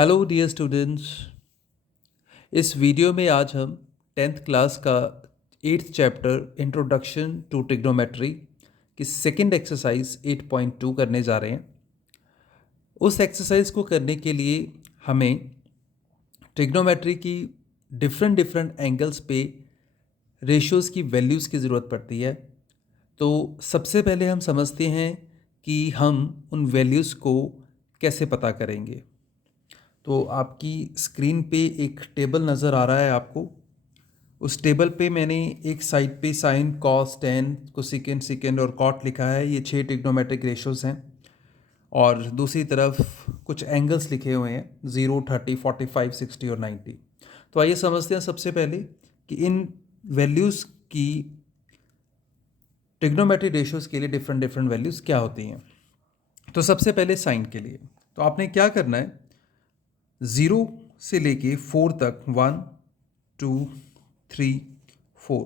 Hello dear students. इस video में आज हम 10th क्लास का 8th chapter introduction to trigonometry की सेकंड एक्सरसाइज 8.2 करने जा रहे हैं। उस एक्सरसाइज को करने के लिए हमें ट्रिग्नोमेट्री की डिफरेंट डिफरेंट एंगल्स पे रेशियोज़ की वैल्यूज़ की ज़रूरत पड़ती है। तो सबसे पहले हम समझते हैं कि हम उन वैल्यूज़ को कैसे पता करेंगे। तो आपकी स्क्रीन पे एक टेबल नज़र आ रहा है आपको। उस टेबल पे मैंने एक साइड पे sine, cos, tan, cosecant, secant और कॉट लिखा है। ये 6 ट्रिग्नोमेट्रिक रेशियोज़ हैं। और दूसरी तरफ कुछ एंगल्स लिखे हुए हैं 0, 30, 45, 60 और 90। तो आइए समझते हैं सबसे पहले कि इन वैल्यूज़ की ट्रिग्नोमेट्रिक रेशियोज़ के लिए डिफरेंट डिफरेंट वैल्यूज़ क्या होती हैं। तो सबसे पहले साइन के लिए तो आपने क्या करना है, 0 से लेके 4 तक 1, 2, 3, 4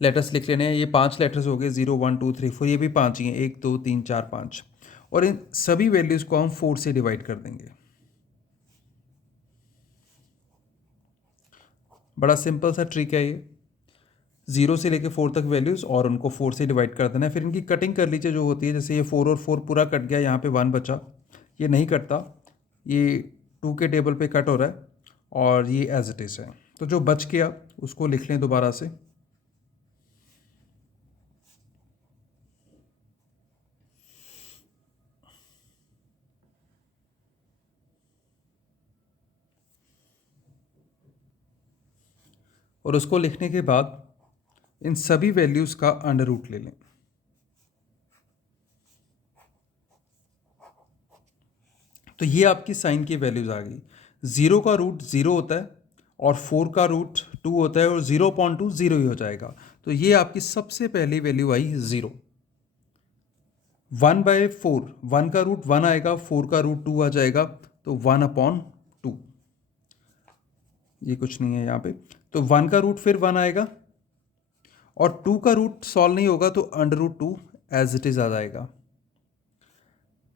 लेटर्स लिख लेने हैं। ये 5 लेटर्स हो गए, 0, 1, 2, 3, 4। ये भी 5 ही हैं, 1, 2, 3, 4, 5। और इन सभी वैल्यूज़ को हम 4 से डिवाइड कर देंगे। बड़ा सिंपल सा ट्रिक है ये। 0 से लेके 4 तक वैल्यूज़ और उनको 4 से डिवाइड कर देना है। फिर इनकी कटिंग कर लीजिए जो होती है। जैसे ये 4 और 4 पूरा कट गया, यहाँ पे 1 बचा। ये नहीं कटता, ये 2 के टेबल पे कट हो रहा है और ये एज इट इज़ है। तो जो बच गया उसको लिख लें दोबारा से। और उसको लिखने के बाद इन सभी वैल्यूज़ का अंडर रूट ले लें। तो ये आपकी साइन की वैल्यूज़ आ गई। 0 का रूट 0 होता है और 4 का रूट 2 होता है और 0.2 0 ही हो जाएगा। तो ये आपकी सबसे पहली वैल्यू आई 0। 1/4, 1 का रूट 1 आएगा, 4 का रूट 2 आ जाएगा, तो 1/2। ये कुछ नहीं है यहाँ पे। तो 1 का रूट फिर 1 आएगा और 2 का रूट सॉल्व नहीं होगा तो √2 एज इट इज़ आ जाएगा।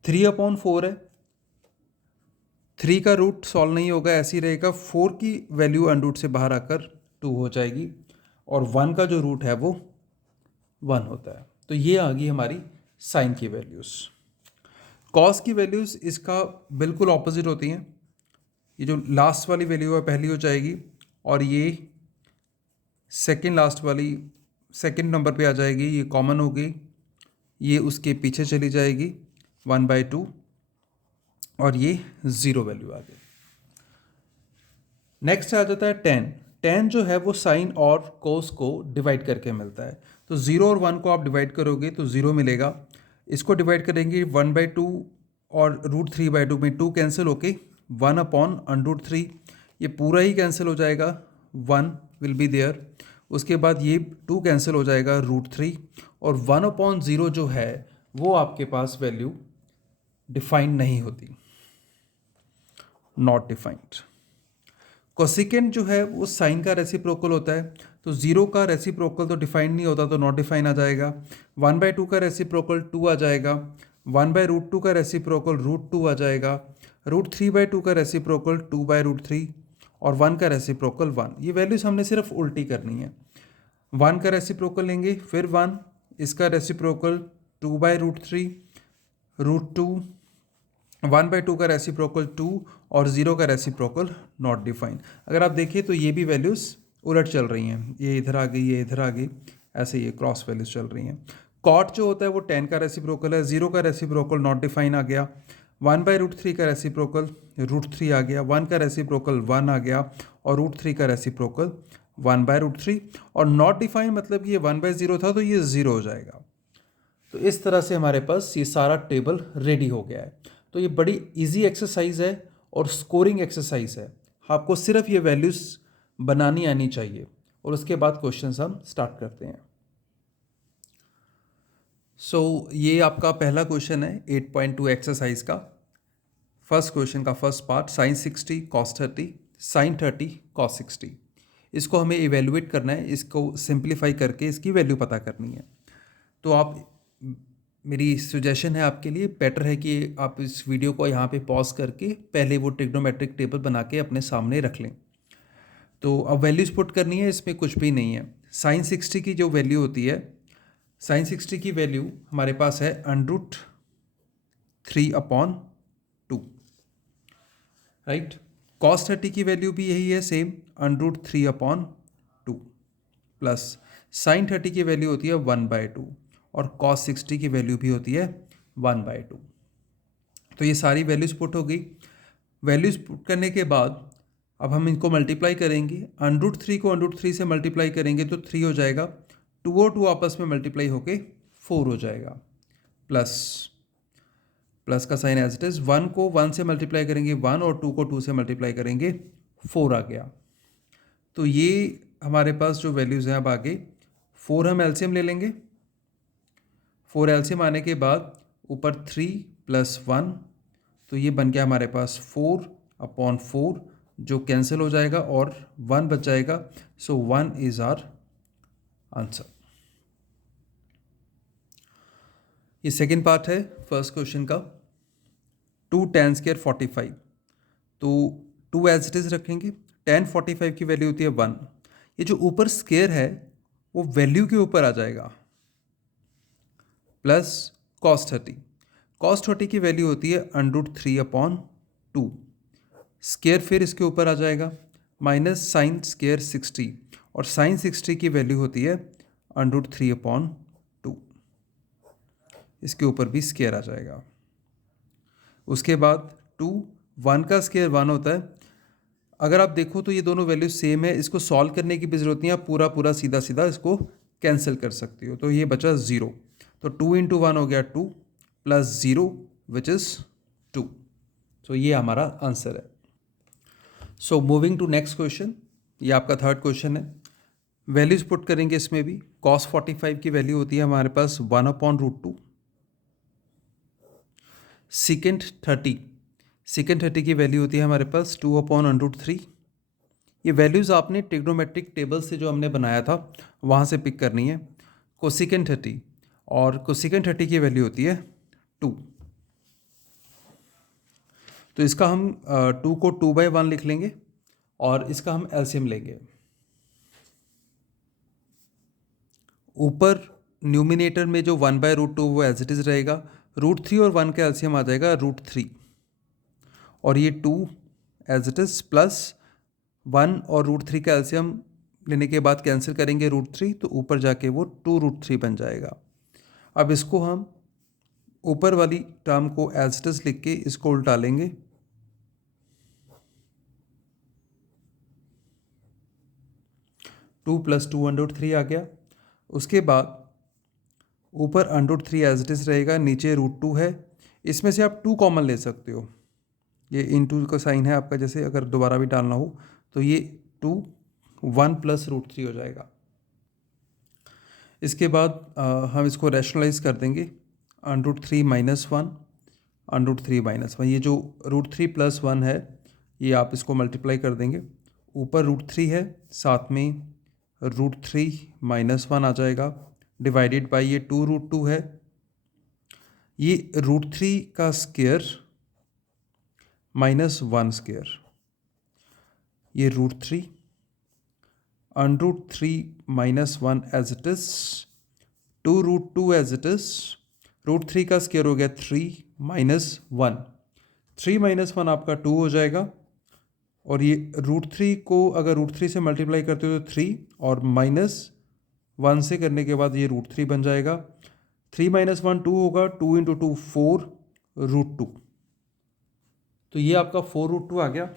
3/4 है, 3 का रूट सॉल्व नहीं होगा, ऐसे ही रहेगा। 4 की वैल्यू अंडर रूट से बाहर आकर 2 हो जाएगी और 1 का जो रूट है वो 1 होता है। तो ये आ गई हमारी साइन की वैल्यूज़। कॉस की वैल्यूज़ इसका बिल्कुल ऑपोजिट होती हैं। ये जो लास्ट वाली वैल्यू है पहली हो जाएगी और ये सेकंड लास्ट वाली सेकंड नंबर पे आ जाएगी। ये कॉमन हो गई, ये उसके पीछे चली जाएगी 1/2 और ये 0 वैल्यू आ गई। नेक्स्ट आ जाता है टेन। टेन जो है वो साइन और कोस को डिवाइड करके मिलता है। तो 0 और 1 को आप डिवाइड करोगे तो 0 मिलेगा। इसको डिवाइड करेंगे 1/2 और √3/2 में 2 कैंसिल होके 1/√3। ये पूरा ही कैंसिल हो जाएगा, 1 विल बी देयर। उसके बाद ये 2 कैंसिल हो जाएगा, √3 और 1/0 जो है वो आपके पास वैल्यू डिफाइंड नहीं होती, नॉट डिफाइंड। कोसेकेंट जो है वो साइन का रेसिप्रोकल होता है। तो 0 का रेसिप्रोकल तो डिफाइंड नहीं होता, तो नॉट डिफाइन आ जाएगा। 1/2 का रेसिप्रोकल 2 आ जाएगा। 1/√2 का रेसिप्रोकल √2 आ जाएगा। √3/2 का रेसिप्रोकल 2/√3 और 1 का रेसिप्रोकल 1। ये वैल्यूज हमने सिर्फ उल्टी करनी है। 1 का रेसिप्रोकल लेंगे, फिर 1, इसका रेसिप्रोकल 2/√3, √2, 1/2 का रेसिप्रोकल 2 और 0 का रेसिप्रोकल नॉट डिफाइंड। अगर आप देखिए तो ये भी वैल्यूज़ उलट चल रही हैं, ये इधर आ गई, ये इधर आ गई, ऐसे ये क्रॉस वैल्यूज चल रही हैं। कॉट जो होता है वो 10 का रेसिप्रोकल है, 0 का रेसिप्रोकल नॉट डिफाइन आ गया। 1/√3 का रेसिप्रोकल √3 आ गया, 1 का रेसिप्रोकल 1 आ गया और √3 का रेसिप्रोकल 1/√3। और नॉट डिफाइन मतलब ये 1/0 था तो ये 0 हो जाएगा। तो इस तरह से हमारे पास ये सारा टेबल रेडी हो गया है। तो ये बड़ी इजी एक्सरसाइज है और स्कोरिंग एक्सरसाइज है। आपको सिर्फ ये वैल्यूज़ बनानी आनी चाहिए और उसके बाद क्वेश्चंस हम स्टार्ट करते हैं। ये आपका पहला क्वेश्चन है 8.2 एक्सरसाइज का। फर्स्ट क्वेश्चन का first part, sine 60 cos 30, sine 30 cos 60। इसको हमें इवेलुएट करना है, इसको सिंप्लीफाई करके इसकी वैल्यू पता करनी है। तो आप मेरी सजेशन है आपके लिए, बेटर है कि आप इस वीडियो को यहाँ पे पॉज करके पहले वो ट्रिग्नोमेट्रिक टेबल बना के अपने सामने रख लें। तो अब वैल्यूज़ पुट करनी है, इसमें कुछ भी नहीं है। साइन 60 की जो वैल्यू होती है, साइन 60 की वैल्यू हमारे पास है √3/2, राइट। कॉस 30 की वैल्यू भी यही है, सेम √3/2 प्लस साइन 30 की वैल्यू होती है 1/2 और कॉस 60 की वैल्यू भी होती है 1/2। तो ये सारी वैल्यूज़ पुट हो गई। वैल्यूज़ पुट करने के बाद अब हम इनको मल्टीप्लाई करेंगे। √3 को √3 से मल्टीप्लाई करेंगे तो 3 हो जाएगा, 2 और 2 आपस में मल्टीप्लाई होके 4 हो जाएगा, प्लस प्लस का साइन एज इट इज़, 1 को 1 से मल्टीप्लाई करेंगे 1 और 2 को 2 से मल्टीप्लाई करेंगे 4 आ गया। तो ये हमारे पास जो वैल्यूज़ हैं अब आगे, 4 हम एलसीएम ले लेंगे। 4 एलसीएम आने के बाद ऊपर 3 + 1, तो ये बन गया हमारे पास 4/4 जो कैंसिल हो जाएगा और 1 बच जाएगा। सो 1 इज़ आवर आंसर। ये सेकेंड पार्ट है फर्स्ट क्वेश्चन का। 2 tan स्क्वायर 45, तो 2 एज इट इज़ रखेंगे। tan 45 की वैल्यू होती है 1। ये जो ऊपर स्क्वायर है वो वैल्यू के ऊपर आ जाएगा, प्लस cos 30। cos 30 की वैल्यू होती है √3/2, स्क्वायर फिर इसके ऊपर आ जाएगा, माइनस साइन स्क्वायर 60, और साइन 60 की वैल्यू होती है √3/2, इसके ऊपर भी स्क्वायर आ जाएगा। उसके बाद 2, 1 का स्क्वायर 1 होता है। अगर आप देखो तो ये दोनों वैल्यू सेम है, इसको सॉल्व करने की भी ज़रूरत नहीं है, आप पूरा पूरा सीधा सीधा इसको कैंसिल कर सकते हो। तो ये बचा 0, तो 2 × 1 हो गया 2 प्लस 0 विच इज़ 2। सो ये हमारा आंसर है। So moving to next question, ये आपका थर्ड क्वेश्चन है। वैल्यूज पुट करेंगे इसमें भी। cos 45 की वैल्यू होती है हमारे पास 1/√2। सेकेंड 30 की वैल्यू होती है हमारे पास 2/√3। ये वैल्यूज़ आपने ट्रिग्नोमेट्रिक टेबल से जो हमने बनाया था वहाँ से पिक करनी है। कोसिकेंट 30, और कोसिकेंट 30 की वैल्यू होती है 2। तो इसका हम 2 को 2/1 लिख लेंगे और इसका हम एलसीएम लेंगे। ऊपर न्यूमिनेटर में जो 1/√2 वो एज इट इज़ रहेगा, √3 और 1 का एलसीएम आ जाएगा √3, और ये 2 एज इट इज़, प्लस 1 और √3 का एलसीएम लेने के बाद कैंसिल करेंगे √3, तो ऊपर जाके वो 2√3 बन जाएगा। अब इसको हम ऊपर वाली टर्म को एज इट इज़ लिख के इसको उल्टा लेंगे, टू प्लस 2√3 आ गया। उसके बाद ऊपर √3 एज इट इज़ रहेगा, नीचे √2 है। इसमें से आप 2 कॉमन ले सकते हो, ये इनटू का साइन है आपका, जैसे अगर दोबारा भी डालना हो तो ये 2 1 + √3 हो जाएगा। इसके बाद हम इसको रैशनलाइज कर देंगे, √3 - 1 √3 - 1, ये जो √3 + 1 है ये आप इसको मल्टीप्लाई कर देंगे। ऊपर √3 है, साथ में √3 - 1 आ जाएगा, डिवाइडेड बाई ये 2√2 है। ये √3 का स्क्वायर -1 स्क्वायर, ये √3 √3 - 1 as it is, 2√2 as it is, √3 का स्क्वायर हो गया 3 - 1, 3 - 1 आपका 2 हो जाएगा, और ये √3 को अगर √3 से मल्टीप्लाई करते हो तो 3, और -1 से करने के बाद ये √3 बन जाएगा। 3 - 1 2 होगा, 2 × 2 4 √2, तो ये आपका 4√2 आ गया।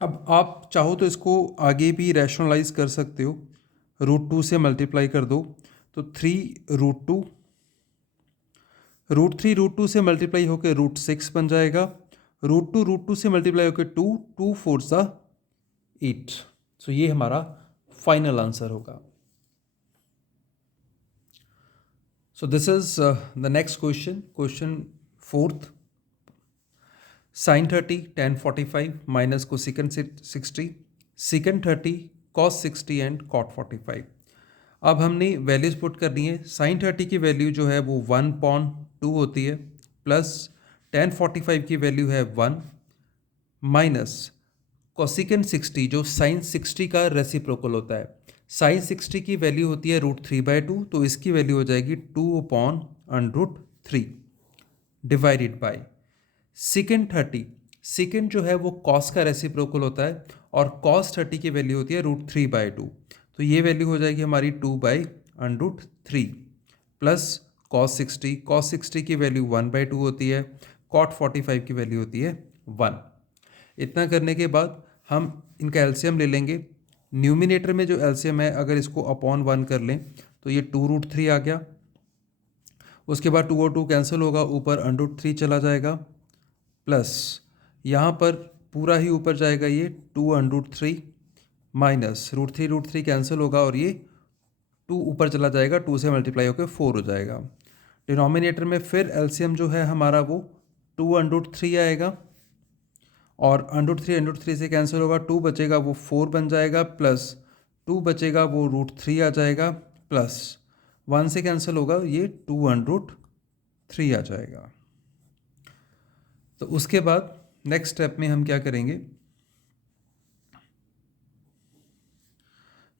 अब आप चाहो तो इसको आगे भी रैशनलाइज कर सकते हो, √2 से मल्टीप्लाई कर दो तो 3√2, √3 √2 से मल्टीप्लाई होकर √6 बन जाएगा, √2 से मल्टीप्लाई होकर 2, 2 4 सा 8। सो ये हमारा फाइनल आंसर होगा। So this is the next question, question fourth. sin 30 tan 45 minus cosecant 60, secant 30 cos 60 and cot 45। अब हमने वैल्यूज़ पुट करनी है। साइन 30 की वैल्यू जो है वो 1/2 होती है, प्लस tan 45 की वैल्यू है 1, माइनस कोसिकेंट 60 जो साइन 60 का रेसिप्रोकल होता है। साइन 60 की वैल्यू होती है √3/2, तो इसकी वैल्यू हो जाएगी 2/√3 डिवाइडेड बाय सेकेंड 30। सेकेंड जो है वो कॉस का रेसिप्रोकल होता है और कॉस 30 की वैल्यू होती है √3/2, तो ये वैल्यू हो जाएगी हमारी 2/√3 प्लस कॉस 60 की वैल्यू 1/2 होती है, कॉट 45 की वैल्यू होती है 1। इतना करने के बाद हम इनका एलसीएम ले लेंगे। न्यूमिनेटर में जो एलसीएम है अगर इसको अपॉन 1 कर लें तो ये 2√3 आ गया। उसके बाद 2 और 2 कैंसिल होगा, ऊपर √3 चला जाएगा, प्लस यहाँ पर पूरा ही ऊपर जाएगा ये 2√3 माइनस √3 कैंसिल होगा और ये 2 ऊपर चला जाएगा, 2 से मल्टीप्लाई होकर 4 हो जाएगा। डिनोमिनेटर में फिर एलसीएम जो है हमारा वो 2√3 आएगा और √3 से कैंसिल होगा, 2 बचेगा वो 4 बन जाएगा, प्लस 2 बचेगा वो √3 आ जाएगा, प्लस 1 से कैंसिल होगा, ये 2√3 आ जाएगा। तो उसके बाद नेक्स्ट स्टेप में हम क्या करेंगे,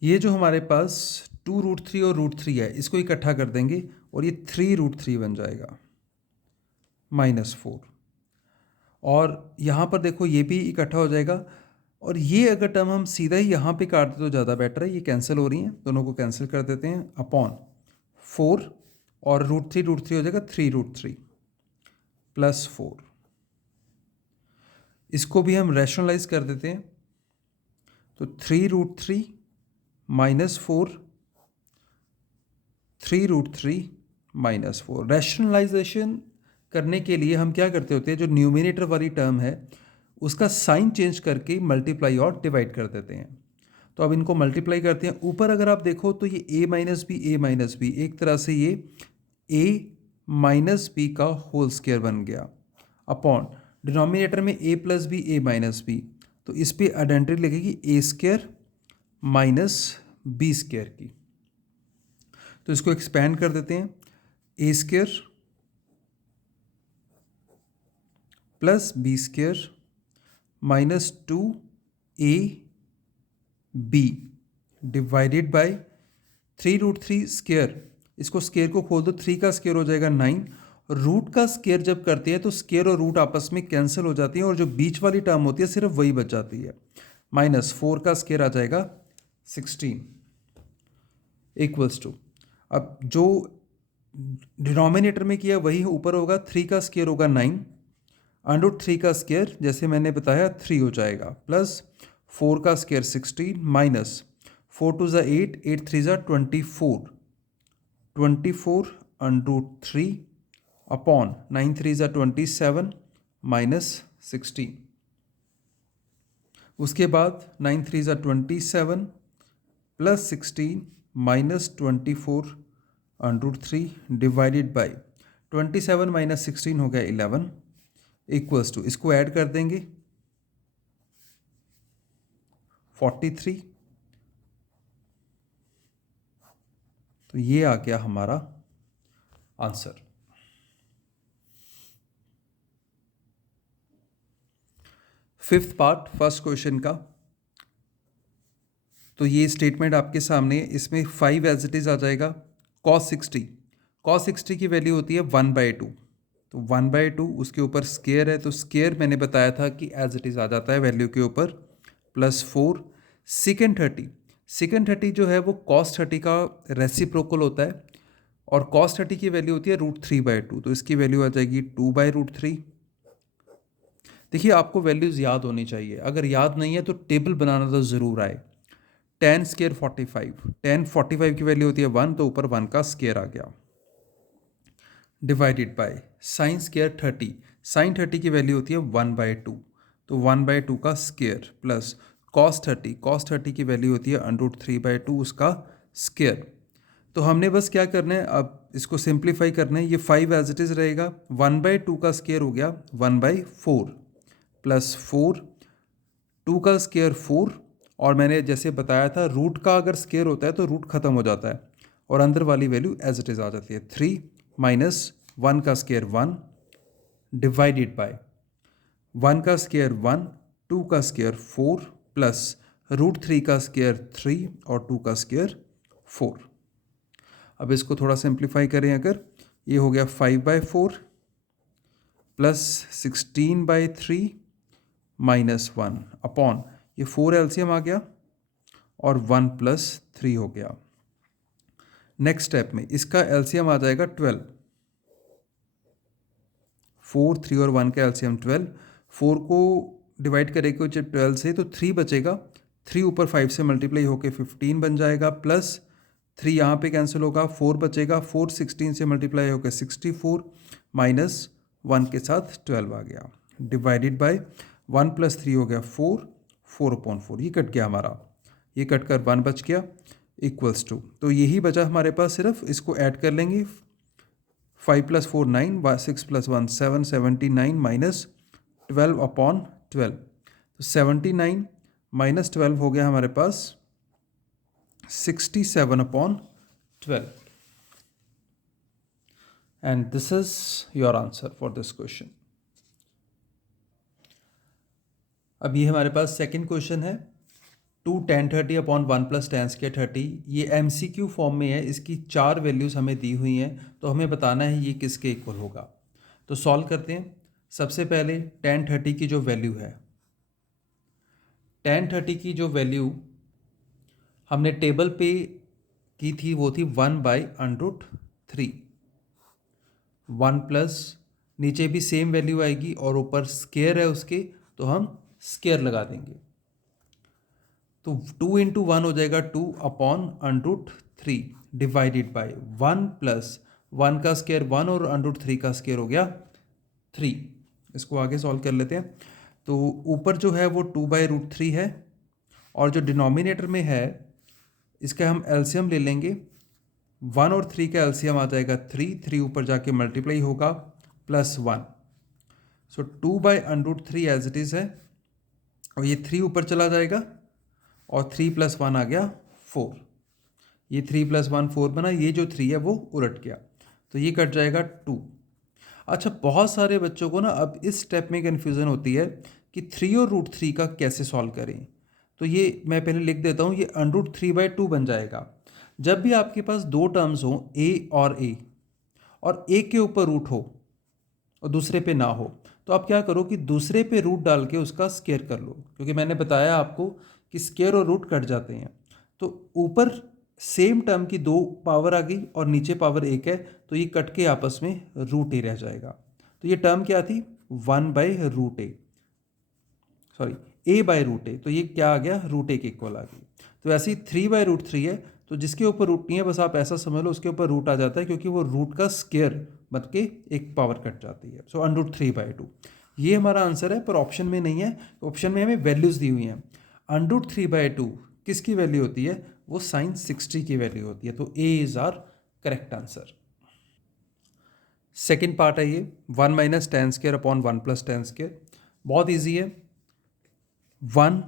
ये जो हमारे पास 2√3 और √3 है इसको इकट्ठा कर देंगे और ये 3√3 बन जाएगा -4। और यहाँ पर देखो ये भी इकट्ठा हो जाएगा और ये अगर टर्म हम सीधा ही यहाँ पे काट दें तो ज़्यादा बेटर है। ये कैंसिल हो रही हैं, दोनों को कैंसिल कर देते हैं, अपॉन 4 और √3 हो जाएगा 3√3 प्लस 4। इसको भी हम रैशनलाइज कर देते हैं, तो 3√3 -4 3√3 -4। रैशनलाइजेशन करने के लिए हम क्या करते होते हैं, जो न्यूमिनेटर वाली टर्म है उसका साइन चेंज करके मल्टीप्लाई और डिवाइड कर देते हैं। तो अब इनको मल्टीप्लाई करते हैं। ऊपर अगर आप देखो तो ये a माइनस बी एक तरह से ये a - b का होल स्क्वायर बन गया, अपॉन डिनोमिनेटर में a + b a - b, तो इस पर आइडेंटिटी लगेगी a² - b² की। तो इसको एक्सपेंड कर देते हैं, a² plus b² -2ab divided by 3√3 square. इसको स्क्वायर को खोल दो, 3 का स्क्वायर हो जाएगा 9। रूट का स्क्वायर जब करते हैं तो स्क्वायर और रूट आपस में कैंसिल हो जाती है और जो बीच वाली टर्म होती है सिर्फ वही बच जाती है। -4 का स्क्वायर आ जाएगा 16 इक्वल्स टू, अब जो डिनोमिनेटर में किया वही ऊपर होगा, 3 का स्क्वायर होगा 9, √3 का स्क्वायर जैसे मैंने बताया 3 हो जाएगा, प्लस 4 का स्क्वायर 16 माइनस 4 2 ज़ा 8 8 3 ज़ा 24 √3 अपॉन 9 3 ज़ा 27 -16। उसके बाद 9 3 ज़ा 27 प्लस 16 -24 √3 डिवाइडेड बाई 27 -16 हो गया 11 इक्वल्स टू, इसको ऐड कर देंगे 43। तो ये आ गया हमारा answer. Fifth part first question का, तो ये स्टेटमेंट आपके सामने है, इसमें 5 एज इट इज़ आ जाएगा। cos 60 की वैल्यू होती है 1/2, तो 1/2 उसके ऊपर स्क्वायर है, तो स्क्वायर मैंने बताया था कि एज इट इज़ आ जाता है वैल्यू के ऊपर, प्लस 4। सेकेंड 30 जो है वो cos 30 का रेसिप्रोकल होता है और cos 30 की वैल्यू होती है √3/2, तो इसकी वैल्यू आ जाएगी 2/√3। देखिए आपको वैल्यूज़ याद होनी चाहिए, अगर याद नहीं है तो टेबल बनाना तो ज़रूर आए। tan स्क्वायर 45 की वैल्यू होती है 1, तो ऊपर 1 का स्क्वायर आ गया, डिवाइडेड बाय साइन स्क्वायर 30 की वैल्यू होती है 1/2, तो 1/2 का स्क्वायर, प्लस cos 30 की वैल्यू होती है √3/2 उसका स्क्वायर। तो हमने बस क्या करना है, अब इसको सिंप्लीफाई करना है। ये 5 एज इट इज़ रहेगा, 1/2 का स्क्वायर हो गया 1/4 प्लस 4, 2 का स्क्वायर 4, और मैंने जैसे बताया था रूट का अगर स्क्वायर होता है तो रूट ख़त्म हो जाता है, और अंदर वाली वैल्यू एज इट इज़ आ जाती है 3 माइनस 1 का स्क्वायर 1 डिवाइडेड बाय 1 का स्क्वायर 1, 2 का स्क्वायर 4 प्लस √3 का स्क्वायर 3 और 2 का स्क्वायर 4। अब इसको थोड़ा सिंप्लीफाई करें अगर, ये हो गया 5/4 प्लस 16/3 माइनस 1 अपॉन ये 4 एलसीएम आ गया और 1 प्लस 3 हो गया। नेक्स्ट स्टेप में इसका एलसीएम आ जाएगा 12, 4, 3 और 1 का एलसीएम 12। 4 को डिवाइड करेंगे जब 12 से तो 3 बचेगा, 3 ऊपर 5 से मल्टीप्लाई होकर 15 बन जाएगा, प्लस 3 यहाँ पे कैंसिल होगा, 4 बचेगा, 4 16 से मल्टीप्लाई होकर 64 माइनस 1 के साथ 12 आ गया, डिवाइडेड बाय 1 प्लस 3 हो गया 4, 4/4 ये कट गया हमारा, ये कट कर 1 बच गया इक्वल्स टू, तो यही बचा हमारे पास, सिर्फ इसको ऐड कर लेंगे। 5 + 4 9, 6 + 1 7, 79 माइनस 12/12, तो 79 माइनस 12 हो गया हमारे पास 67/12, and this is your answer for this question. अब ये हमारे पास सेकंड क्वेश्चन है, 2 tan 30/1 + tan square 30, ये MCQ फॉर्म में है, इसकी 4 वैल्यूज़ हमें दी हुई हैं, तो हमें बताना है ये किसके इक्वल होगा। तो सॉल्व करते हैं। सबसे पहले tan 30 की जो वैल्यू है, tan 30 की जो वैल्यू हमने टेबल पे की थी वो थी 1/√3, 1 प्लस नीचे भी सेम वैल्यू आएगी और ऊपर स्क्वायर है उसके, तो हम स्क्वायर लगा देंगे, तो 2 × 1 हो जाएगा 2/√3 डिवाइडेड बाय 1 प्लस 1 का स्क्वायर 1 और √3 का स्क्वायर हो गया 3। इसको आगे सॉल्व कर लेते हैं। तो ऊपर जो है वो 2/√3 है और जो डिनोमिनेटर में है इसका हम एलसीएम ले लेंगे। 1 और 3 का एलसीएम आ जाएगा 3, 3 ऊपर जाके मल्टीप्लाई होगा plus 1, so 2/√3 as it is है, और ये 3 ऊपर चला जाएगा और 3 + 1 आ गया 4, ये 3 + 1 4 बना, ये जो 3 है वो उलट गया, तो ये कट जाएगा 2। अच्छा, बहुत सारे बच्चों को ना अब इस स्टेप में कन्फ्यूज़न होती है कि 3 और √3 का कैसे सॉल्व करें, तो ये मैं पहले लिख देता हूँ, ये √3/2 बन जाएगा। जब भी आपके पास दो टर्म्स हों a और एक के ऊपर रूट हो और दूसरे पे ना हो, तो आप क्या करो कि दूसरे पे रूट डाल के उसका स्क्वायर कर लो, क्योंकि मैंने बताया आपको कि स्क्वायर और रूट कट जाते हैं। तो ऊपर सेम टर्म की 2 पावर आ गई और नीचे पावर 1 है, तो ये कट के आपस में √a रह जाएगा। तो ये टर्म क्या थी, 1/√a, सॉरी a/√a, तो ये क्या आ गया, √a के इक्वल आ गई। तो ऐसे ही 3/√3 है, तो जिसके ऊपर रूट नहीं है बस आप ऐसा समझ लो उसके ऊपर रूट आ जाता है, क्योंकि वो रूट का स्क्वायर बन के एक पावर कट जाती है। सो √3/2 ये हमारा आंसर है, पर ऑप्शन में नहीं है। ऑप्शन में हमें वैल्यूज़ दी हुई हैं। √3/2 किसकी वैल्यू होती है, वो sin 60 की वैल्यू होती है, तो A is our correct answer. Second part है ये, 1 - tan square / 1 + tan square, बहुत ईजी है। 1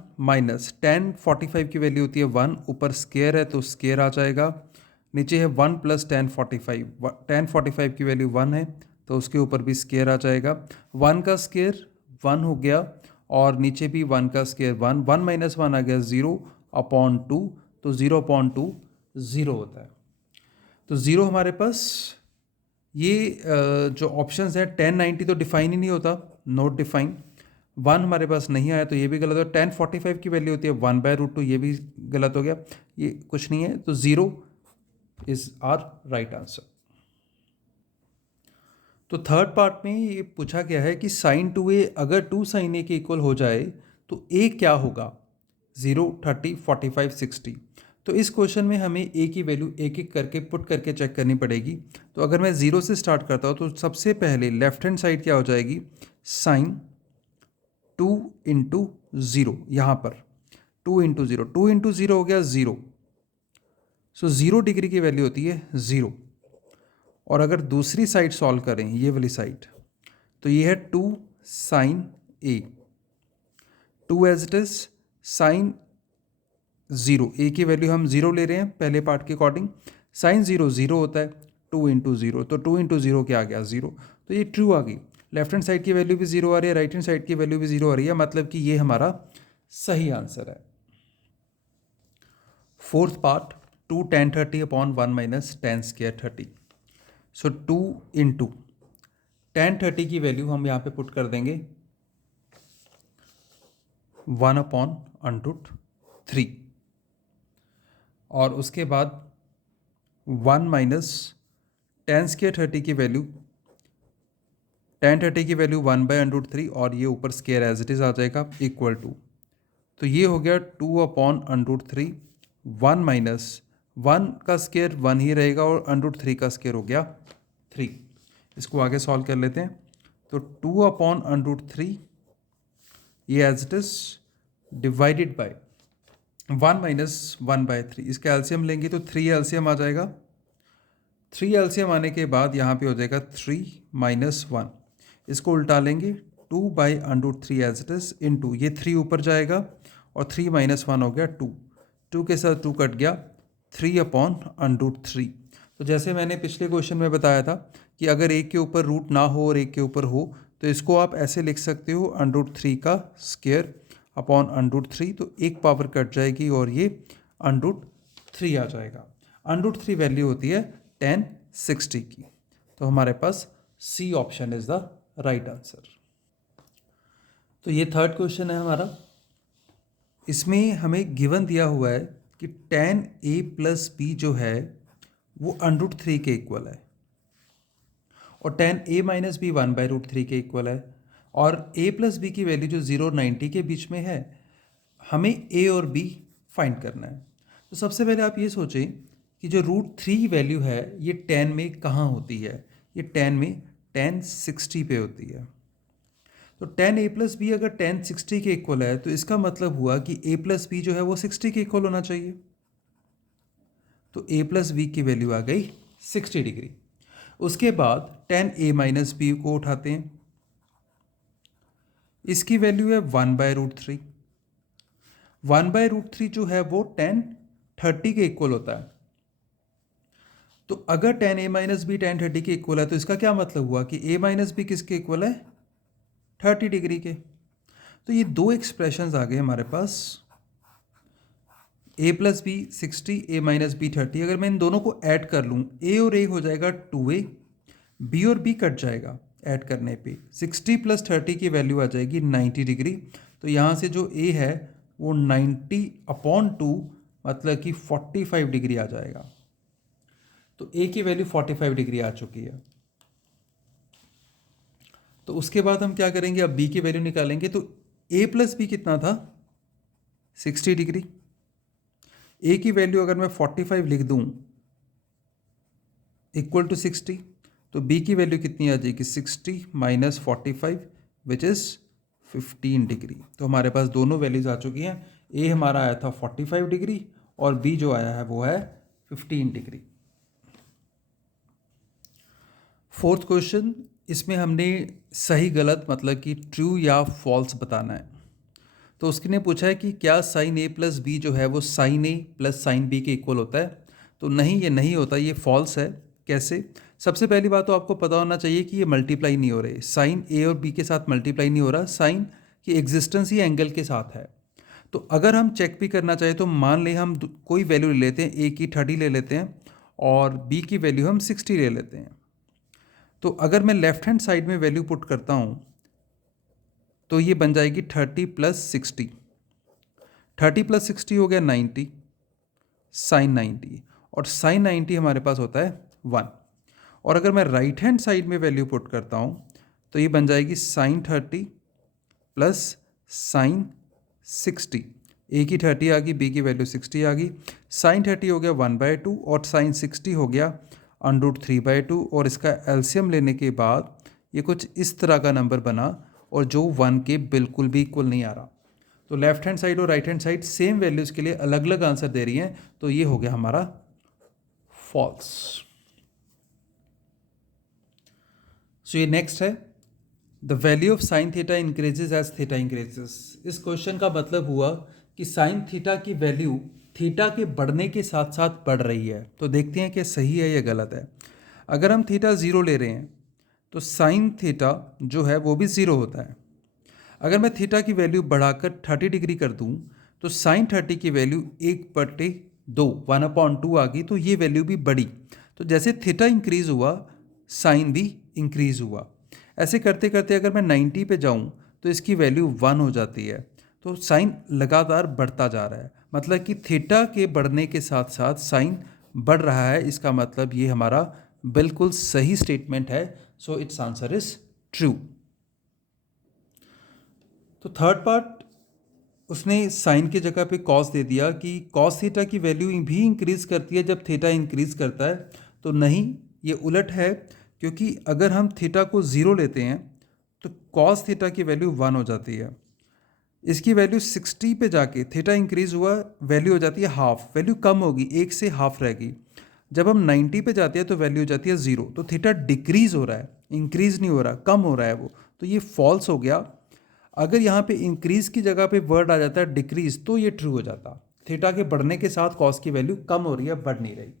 - tan 45 की वैल्यू होती है 1, ऊपर स्क्वायर है तो स्क्वायर आ जाएगा, नीचे है 1 + tan 45, tan 45 की वैल्यू 1 है तो उसके ऊपर भी स्क्वायर आ जाएगा। 1 का स्क्वायर 1 हो गया और नीचे भी 1 का स्क्वायर 1, 1 - 1 आ गया 0/2, तो 0/2 0 होता है। तो 0 हमारे पास ये जो ऑप्शंस है, tan 90 तो डिफाइन ही नहीं होता, नॉट डिफाइन। 1 हमारे पास नहीं आया तो ये भी गलत हो। tan 45 की वैल्यू होती है 1/√2, ये भी गलत हो गया, ये कुछ नहीं है, तो 0 इज आर राइट आंसर। तो थर्ड पार्ट में ये पूछा गया है कि sin 2a अगर 2 sin a के इक्वल हो जाए तो a क्या होगा, 0, 30, 45, 60। तो इस क्वेश्चन में हमें a की वैल्यू एक एक करके पुट करके चेक करनी पड़ेगी। तो अगर मैं 0 से स्टार्ट करता हूँ तो सबसे पहले लेफ्ट हैंड साइड क्या हो जाएगी, sin 2 × 0, यहाँ पर 2 × 0, 2 × 0 हो गया 0, सो 0 डिग्री की वैल्यू होती है 0। और अगर दूसरी साइड सॉल्व करें, ये वाली साइड, तो ये है 2 sin a, 2 as it is sin 0, a की वैल्यू हम 0 ले रहे हैं पहले पार्ट के अकॉर्डिंग, साइन ज़ीरो ज़ीरो होता है, 2 इंटू ज़ीरो, तो 2 इंटू ज़ीरो क्या आ गया, ज़ीरो। तो ये ट्रू आ गई, लेफ्ट हैंड साइड की वैल्यू भी ज़ीरो आ रही है, राइट हैंड साइड की वैल्यू भी ज़ीरो आ रही है, मतलब कि ये हमारा सही आंसर है। Fourth part, 2 tan 30 upon 1 minus tan square 30। सो 2 इंटू tan 30 की वैल्यू हम यहाँ पे पुट कर देंगे 1 अपॉन अंडरूट 3, और उसके बाद 1 माइनस tan स्क्वायर 30 की वैल्यू, tan 30 की वैल्यू 1 बाई अंडरूट 3, और ये ऊपर स्क्वायर एज इट इज़ आ जाएगा, इक्वल टू, तो ये हो गया 2 अपॉन अंडरूट 3, 1 माइनस 1 का स्क्वायर 1 ही रहेगा, और अंडरूट 3 का स्क्वायर हो गया 3। इसको आगे सॉल्व कर लेते हैं। तो 2 अपॉन अंडरूट 3, ये as it is divided by 1 minus 1 by 3, इसका एलसीएम लेंगे तो 3 एलसीएम आ जाएगा। 3 एलसीएम आने के बाद यहाँ पे हो जाएगा 3 माइनस 1, इसको उल्टा लेंगे 2 by under root 3 as it is into, ये 3 ऊपर जाएगा और 3 माइनस 1 हो गया 2, 2 के साथ 2 कट गया, 3 अपॉन अंडरूट 3। तो जैसे मैंने पिछले क्वेश्चन में बताया था कि अगर एक के ऊपर रूट ना हो और एक के ऊपर हो, तो इसको आप ऐसे लिख सकते हो, अंडरूट 3 का स्क्वायर अपॉन अंडरूट 3, तो एक पावर कट जाएगी और ये अंडरूट 3 आ जाएगा। अंडरूट 3 वैल्यू होती है tan 60 की। तो हमारे पास C option is the right answer. तो ये थर्ड क्वेश्चन है हमारा। इसमें हमें गिवन दिया हुआ है कि tan a प्लस बी जो है वो अंडरूट 3 के इक्वल है, और tan a minus B 1 by root 3 के इक्वल है, और a प्लस बी की वैल्यू जो 0 और 90 के बीच में है, हमें a और b फाइंड करना है। तो सबसे पहले आप ये सोचें कि जो रूट 3 वैल्यू है ये tan में कहाँ होती है, ये tan में tan 60 पे होती है। तो tan a प्लस बी अगर tan 60 के इक्वल है, तो इसका मतलब हुआ कि a प्लस बी जो है वो 60 के इक्वल होना चाहिए। तो a प्लस बी की वैल्यू आ गई 60 डिग्री। उसके बाद tan a माइनस बी को उठाते हैं, इसकी वैल्यू है 1 बाय रूट 3। 1 बाय रूट 3 जो है वो tan 30 के इक्वल होता है। तो अगर tan a minus B tan 30 के इक्वल है, तो इसका क्या मतलब हुआ कि a माइनस बी किसके इक्वल है, 30 डिग्री के। तो ये दो एक्सप्रेशंस आ गए हमारे पास, a plus B 60, a minus B 30। अगर मैं इन दोनों को ऐड कर लूँ, a और a हो जाएगा 2a, b और b कट जाएगा ऐड करने पे, 60 प्लस 30 की वैल्यू आ जाएगी 90 डिग्री। तो यहाँ से जो a है वो 90 अपॉन 2, मतलब कि 45 डिग्री आ जाएगा। तो a की वैल्यू 45 डिग्री आ चुकी है। तो उसके बाद हम क्या करेंगे, अब b की वैल्यू निकालेंगे। तो a प्लस बी कितना था, 60 डिग्री। a की वैल्यू अगर मैं 45 लिख दूं इक्वल टू 60, तो b की वैल्यू कितनी आ जाएगी, 60 माइनस 45 विच इज़ 15 डिग्री। तो हमारे पास दोनों वैल्यूज आ चुकी हैं। a हमारा आया था 45 डिग्री और b जो आया है वो है 15 डिग्री। फोर्थ क्वेश्चन, इसमें हमने सही गलत मतलब कि ट्रू या फॉल्स बताना है। तो उसने पूछा है कि क्या साइन a प्लस बी जो है वो sine a plus sine b के इक्वल होता है। तो नहीं, ये नहीं होता, ये फॉल्स है। कैसे? सबसे पहली बात तो आपको पता होना चाहिए कि ये मल्टीप्लाई नहीं हो रहे, साइन a और b के साथ मल्टीप्लाई नहीं हो रहा, साइन की एग्जिस्टेंस ही एंगल के साथ है। तो अगर हम चेक भी करना चाहें तो मान लें हम कोई वैल्यू ले लेते हैं, a की 30 ले लेते हैं और b की वैल्यू हम 60 ले लेते हैं। तो अगर मैं लेफ्ट हैंड साइड में वैल्यू पुट करता हूँ तो ये बन जाएगी 30 प्लस 60। 30 प्लस 60 हो गया 90, साइन 90, और साइन 90 हमारे पास होता है 1। और अगर मैं राइट हैंड साइड में वैल्यू पुट करता हूँ तो ये बन जाएगी साइन 30 प्लस साइन 60। ए की 30 आ गई, बी की वैल्यू 60 आ गई। साइन 30 हो गया 1/2 और साइन 60 हो गया √3/2, और इसका एलसीएम लेने के बाद ये कुछ इस तरह का नंबर बना, और जो 1 के बिल्कुल भी इक्वल नहीं आ रहा। तो लेफ्ट हैंड साइड और right hand side same values के लिए अलग अलग आंसर दे रही हैं, तो ये हो गया हमारा फॉल्स। सो ये नेक्स्ट है, the value of sine theta increases as theta increases. इस क्वेश्चन का मतलब हुआ कि साइन थीटा की वैल्यू थीटा के बढ़ने के साथ साथ बढ़ रही है। तो देखते हैं कि सही है या गलत है। अगर हम थीटा 0 ले रहे हैं तो साइन थीटा जो है वो भी 0 होता है। अगर मैं थीटा की वैल्यू बढ़ाकर 30 डिग्री कर दूं तो साइन 30 की वैल्यू 1/2 1/2 आ गई, तो ये वैल्यू भी बढ़ी। तो जैसे थीटा इंक्रीज हुआ साइन भी इंक्रीज हुआ। ऐसे करते करते अगर मैं 90 पे जाऊं तो इसकी वैल्यू 1 हो जाती है। तो साइन लगातार बढ़ता जा रहा है, मतलब कि थीटा के बढ़ने के साथ साथ साइन बढ़ रहा है। इसका मतलब ये हमारा बिल्कुल सही स्टेटमेंट है। So it's answer is true. तो थर्ड पार्ट, उसने साइन की जगह पे कॉस दे दिया कि कॉस थीटा की वैल्यू भी इंक्रीज करती है जब थीटा इंक्रीज करता है। तो नहीं, ये उलट है, क्योंकि अगर हम थीटा को 0 लेते हैं तो कॉस थीटा की वैल्यू 1 हो जाती है। इसकी वैल्यू 60 पे जाके थीटा इंक्रीज हुआ, वैल्यू हो जाती है हाफ, वैल्यू कम होगी, 1 से हाफ रहेगी। जब हम 90 पे जाते हैं तो वैल्यू हो जाती है 0। तो थीटा डिक्रीज हो रहा है, इंक्रीज नहीं हो रहा, कम हो रहा है वो। तो ये फॉल्स हो गया। अगर यहाँ पे इंक्रीज की जगह पे वर्ड आ जाता है डिक्रीज तो ये ट्रू हो जाता। थीटा के बढ़ने के साथ कॉस की वैल्यू कम हो रही है, बढ़ नहीं रही।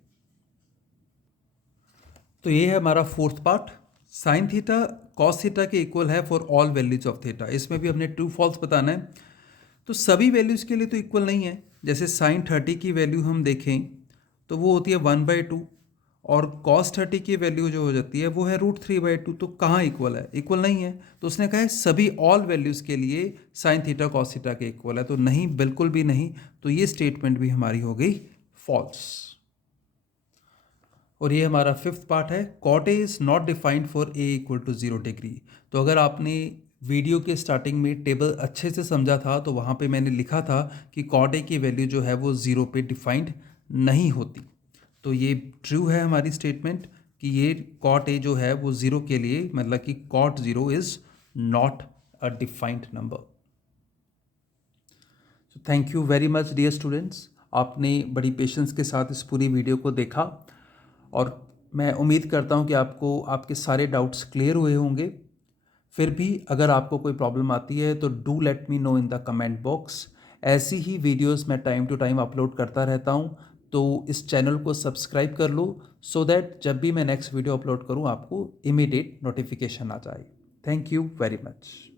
तो ये है हमारा fourth part. Sine theta cos theta के इक्वल है for all values of theta. इसमें भी हमने ट्रू फॉल्स बताना है। तो सभी वैल्यूज़ के लिए तो इक्वल नहीं है। जैसे साइन 30 की वैल्यू हम देखें तो वो होती है 1/2, और कॉस 30 की वैल्यू जो हो जाती है वो है √3/2। तो कहाँ इक्वल है? इक्वल नहीं है। तो उसने कहा है सभी ऑल वैल्यूज़ के लिए साइन थीटा कॉस थीटा के इक्वल है। तो नहीं, बिल्कुल भी नहीं। तो ये स्टेटमेंट भी हमारी हो गई फॉल्स। और ये हमारा फिफ्थ पार्ट है, cot A is not defined for A equal to 0 degree. तो अगर आपने वीडियो के स्टार्टिंग में टेबल अच्छे से समझा था तो वहाँ पे मैंने लिखा था कि कॉट ए की वैल्यू जो है वो 0 पे डिफाइंड नहीं होती। तो ये ट्रू है हमारी स्टेटमेंट कि ये कॉट ए जो है वो 0 के लिए, मतलब कि cot 0 is not a defined number. So thank you very much dear students, आपने बड़ी पेशेंस के साथ इस पूरी वीडियो को देखा और मैं उम्मीद करता हूँ कि आपको आपके सारे डाउट्स क्लियर हुए होंगे। फिर भी अगर आपको कोई प्रॉब्लम आती है तो do let me know in the comment box. ऐसी ही वीडियोस मैं टाइम टू टाइम अपलोड करता रहता हूँ, तो इस चैनल को सब्सक्राइब कर लो सो दैट जब भी मैं नेक्स्ट वीडियो अपलोड करूँ आपको इमीडिएट नोटिफिकेशन आ जाए। Thank you very much.